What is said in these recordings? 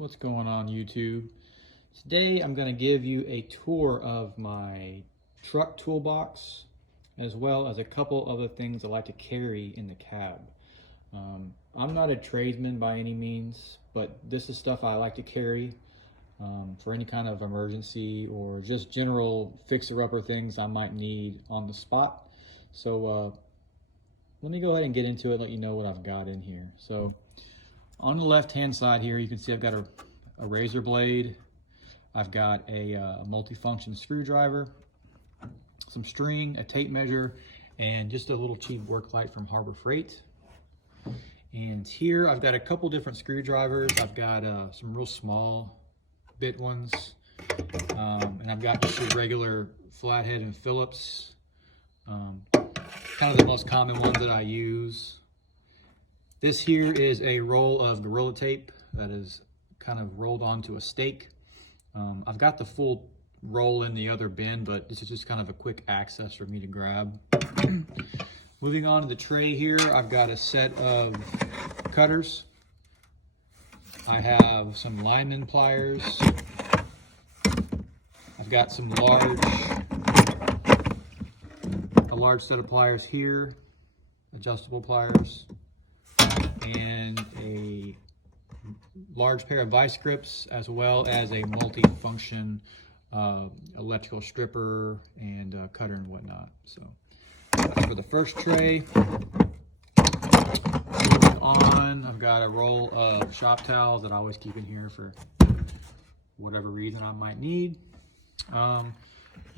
What's going on, YouTube? Today I'm going to give you a tour of my truck toolbox, as well as a couple other things I like to carry in the cab. I'm not a tradesman by any means, but this is stuff I like to carry for any kind of emergency or just general fixer-upper things I might need on the spot. So let me go ahead and get into it and let you know what I've got in here. So on the left-hand side here, you can see I've got a razor blade. I've got a multifunction screwdriver, some string, a tape measure, and just a little cheap work light from Harbor Freight. And here I've got a couple different screwdrivers. I've got some real small bit ones, and I've got just a regular flathead and Phillips. Kind of the most common ones that I use. This here is a roll of Gorilla Tape that is kind of rolled onto a stake. I've got the full roll in the other bin, but this is just kind of a quick access for me to grab. Moving on to the tray here, I've got a set of cutters. I have some lineman pliers. I've got some a large set of pliers here, adjustable pliers, and a large pair of vice grips, as well as a multi-function electrical stripper and cutter and whatnot. So that's for the first tray. Moving on, I've got a roll of shop towels that I always keep in here for whatever reason I might need. I've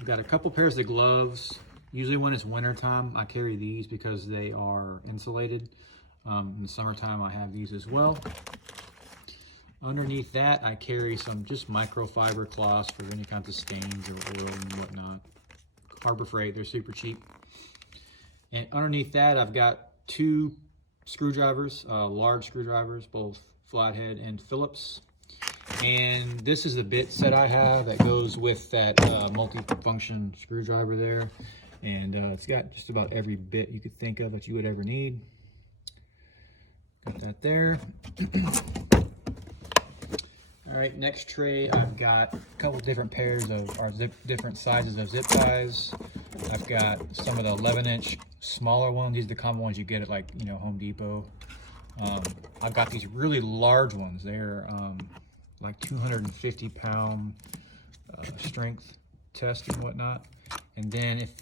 got a couple pairs of gloves. Usually when it's winter time, I carry these because they are insulated. In the summertime, I have these as well. Underneath that, I carry some just microfiber cloths for any kinds of stains or oil and whatnot. Harbor Freight, they're super cheap. And underneath that, I've got two screwdrivers, large screwdrivers, both flathead and Phillips. And this is the bit set I have that goes with that multi-function screwdriver there. And it's got just about every bit you could think of that you would ever need. Got that there. All right, next tray, I've got a couple different pairs of, or different sizes of zip ties. I've got some of the 11-inch smaller ones. These are the common ones you get at, like, you know, Home Depot. I've got these really large ones. They're like 250-pound strength test and whatnot. And then if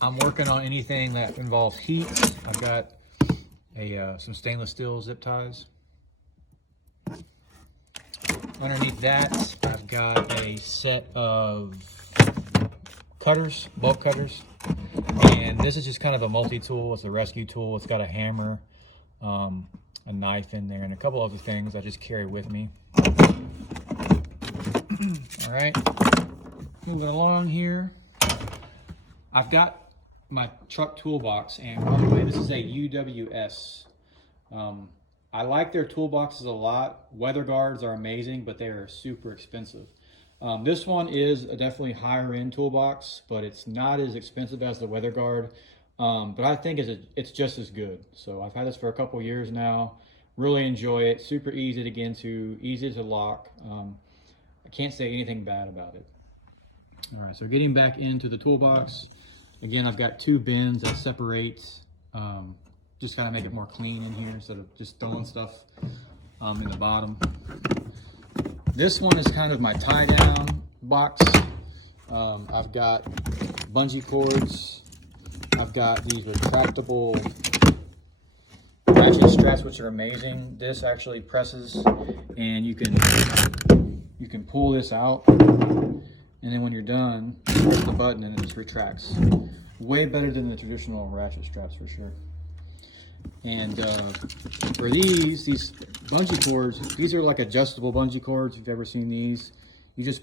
I'm working on anything that involves heat, I've got some stainless steel zip ties. Underneath that, I've got a set of cutters, bulk cutters. And this is just kind of a multi-tool. It's a rescue tool. It's got a hammer, a knife in there, and a couple other things I just carry with me. All right, moving along here. I've got my truck toolbox, and by the way, this is a UWS. I like their toolboxes a lot. Weather guards are amazing, but they are super expensive. This one is a definitely higher end toolbox, but it's not as expensive as the weather guard. But I think it's just as good. So I've had this for a couple years now. Really enjoy it. Super easy to get into, easy to lock. I can't say anything bad about it. All right, so getting back into the toolbox. Again, I've got two bins that separate, just kind of make it more clean in here instead of just throwing stuff in the bottom. This one is kind of my tie down box. I've got bungee cords. I've got these retractable ratchet straps, which are amazing. This actually presses, and you can pull this out, and then when you're done, press the button and it just retracts. Way better than the traditional ratchet straps for sure. And for these bungee cords, these are like adjustable bungee cords. If you've ever seen these, you just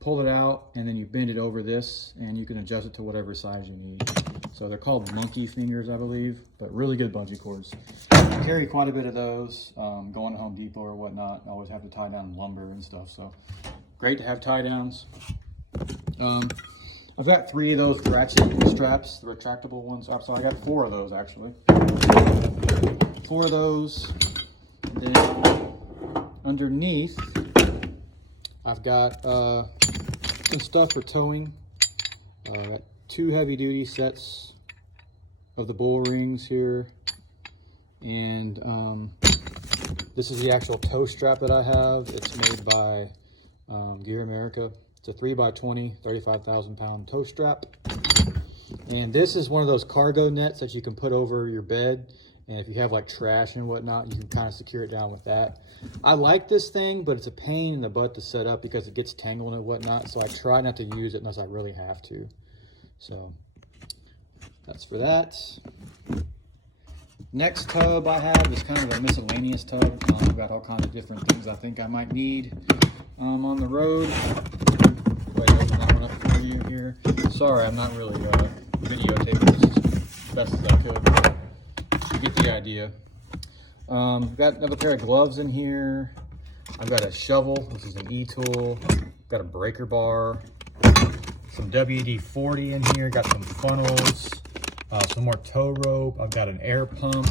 pull it out and then you bend it over this, and you can adjust it to whatever size you need. So they're called monkey fingers, I believe, but really good bungee cords. I carry quite a bit of those, going to Home Depot or whatnot. I always have to tie down lumber and stuff, so great to have tie downs. I've got 3 of those ratchet straps, the retractable ones. So I got 4 of those actually. 4 of those. And then underneath, I've got some stuff for towing. Got 2 heavy-duty sets of the bull rings here, and this is the actual tow strap that I have. It's made by Gear America. It's a 3x20, 35,000 pound tow strap. And this is one of those cargo nets that you can put over your bed. And if you have like trash and whatnot, you can kind of secure it down with that. I like this thing, but it's a pain in the butt to set up because it gets tangled and whatnot. So I try not to use it unless I really have to. So that's for that. Next tub I have is kind of a miscellaneous tub. I've got all kinds of different things I think I might need on the road. Go ahead and open that one up for you here. Sorry, I'm not really videotaping this as best as I could. You get the idea. I've got another pair of gloves in here. I've got a shovel. This is an E-tool. Got a breaker bar. Some WD-40 in here. Got some funnels. Some more tow rope. I've got an air pump.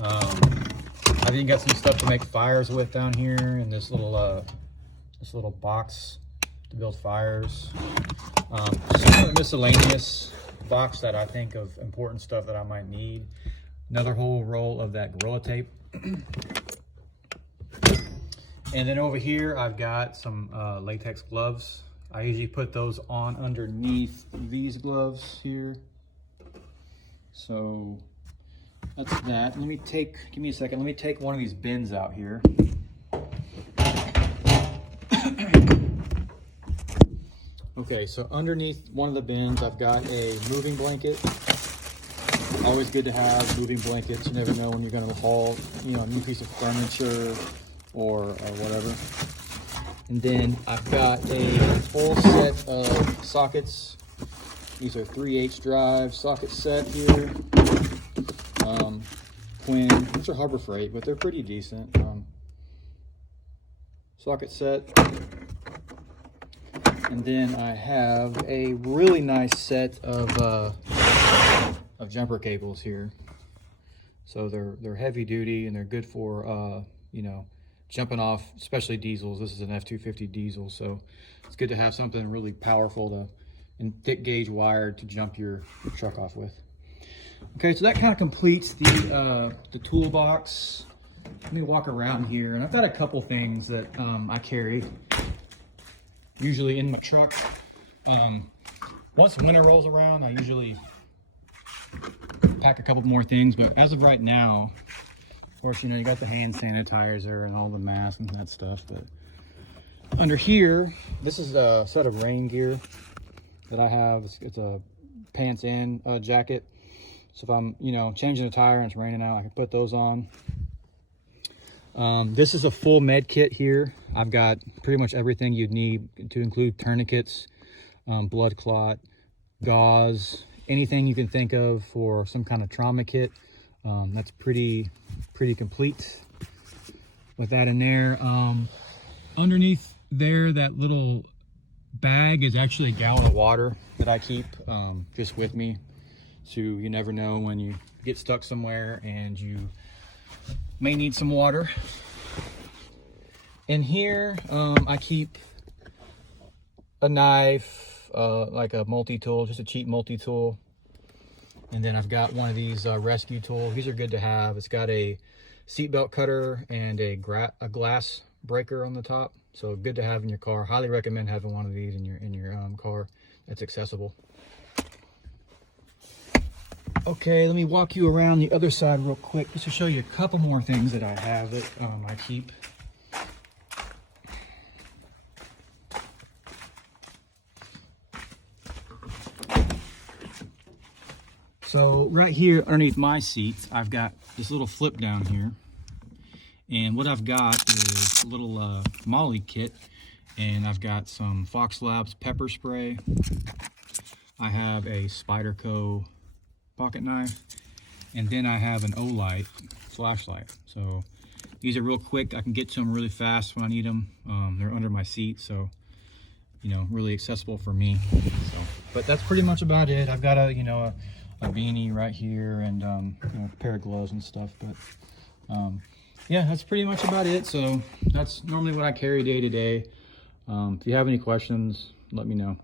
I've even got some stuff to make fires with down here in this little box to build fires. Some miscellaneous box that I think of important stuff that I might need. Another whole roll of that Gorilla Tape. And then over here I've got some latex gloves. I usually put those on underneath these gloves here. So that's that. Give me a second. Let me take one of these bins out here. Okay, so underneath one of the bins, I've got a moving blanket. Always good to have moving blankets. You never know when you're going to haul, a new piece of furniture or whatever. And then I've got a whole set of sockets. These are 3/8 drive socket set here. Quinn, these are Harbor Freight, but they're pretty decent. Socket set. And then I have a really nice set of jumper cables here. So they're heavy duty and they're good for jumping off, especially diesels. This is an F250 diesel, so it's good to have something really powerful and thick gauge wire to jump your truck off with. Okay, so that kind of completes the toolbox. Let me walk around here, and I've got a couple things that I carry usually in my truck. Once winter rolls around, I usually pack a couple more things, but as of right now, of course, you got the hand sanitizer and all the masks and that stuff. But under here, this is a set of rain gear that I have. It's a pants and a jacket. So if I'm, changing a tire and it's raining out, I can put those on. This is a full med kit here. I've got pretty much everything you'd need, to include tourniquets, blood clot, gauze, anything you can think of for some kind of trauma kit. That's pretty complete with that in there. Underneath there, that little bag is actually a gallon of water that I keep just with me. So you never know when you get stuck somewhere and you may need some water. In here, I keep a knife, like a multi-tool, just a cheap multi-tool. And then I've got one of these rescue tools. These are good to have. It's got a seatbelt cutter and a glass breaker on the top. So good to have in your car. Highly recommend having one of these in your car that's accessible. Okay, let me walk you around the other side real quick just to show you a couple more things that I have that I keep. So right here underneath my seat, I've got this little flip down here. And what I've got is a little Molly kit. And I've got some Fox Labs pepper spray. I have a Spyderco pocket knife. And then I have an O-light flashlight. So these are real quick. I can get to them really fast when I need them. They're under my seat, so really accessible for me. So, but that's pretty much about it. I've got a beanie right here and a pair of gloves and stuff. But yeah, that's pretty much about it. So that's normally what I carry day to day. If you have any questions, let me know.